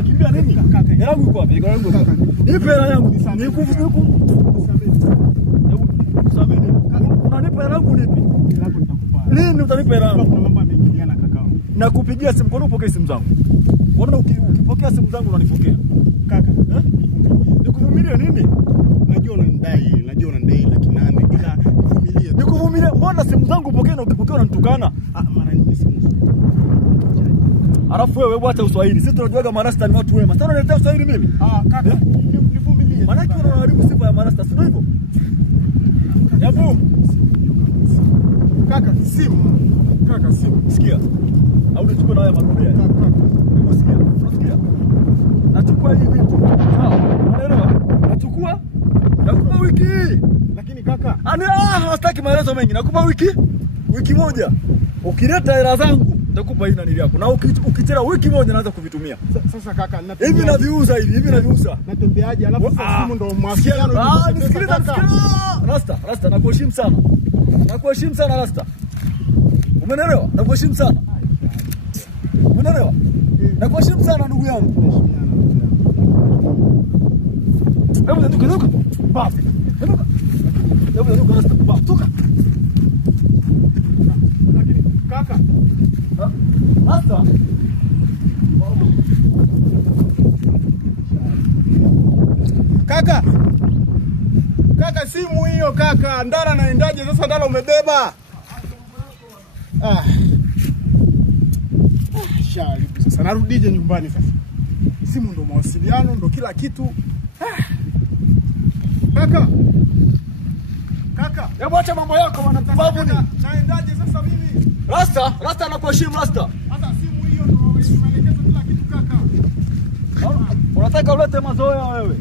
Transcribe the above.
Unakimbia nini? Hela yangu iko wapi? Hela yangu. Nipe hela yangu. Sameni. Unanipa hela yangu nipi? Hela yako nitakupa. Lini utanipa hela yangu? Kuna mambo yameingiliana kakao. Nakupigia simu, kwa nini upokee simu zangu? Unaona ukipokea simu zangu unanipokea. Kaka, Nikuvumilie nini? najua unanidai laki 8 ila vumilia. Nikuvumilie, mbona simu zangu upokee na ukipokea unanitukana? Mara nyingi simu. Alafu wewe acha uswahili. Sisi tunajuaga marasta ni watu wema. Sasa unaletea uswahili mimi? Kaka, nivumilie. Maana yake unaharibu sifa ya marasta, sio hivyo? Yabu. Kaka, simu. Sikia. Au nichukue na haya marudia. Kaka. Unasikia? Nachukua hii vitu. Sawa. Unaelewa? Nachukua. Nakupa wiki. Lakini kaka, hastaki maelezo mengi. Nakupa wiki moja. Ukileta hela zangu nitakupa hii nani yako. Na ukichera wiki moja naanza kuvitumia. Sasa kaka, hivi naviuza. Natembeaje alafu simu ndo mwasiliano. Nisikiliza. Rasta, nakuheshimu sana Rasta. Umeelewa? Nakuheshimu sana. Umeelewa? Nakuheshimu sana ndugu yangu. Hebu nduka. Basi. Hebu nduka Rasta. Basi toka. Lakini kaka, Rasta. Kaka simu hiyo kaka. Ndara naendaje sasa? Ndara umebeba. Sharibu sasa. Narudije nyumbani sasa? Simu ndo mawasiliano, ndo kila kitu. Kaka. Hebu acha mambo yako bwana mpumbavu ni. Naendaje sasa mimi? Rasta nakuheshimu Rasta. Hata simu hiyo ndo imeelekeza kila kitu kaka. Unataka ulete mazoea wewe.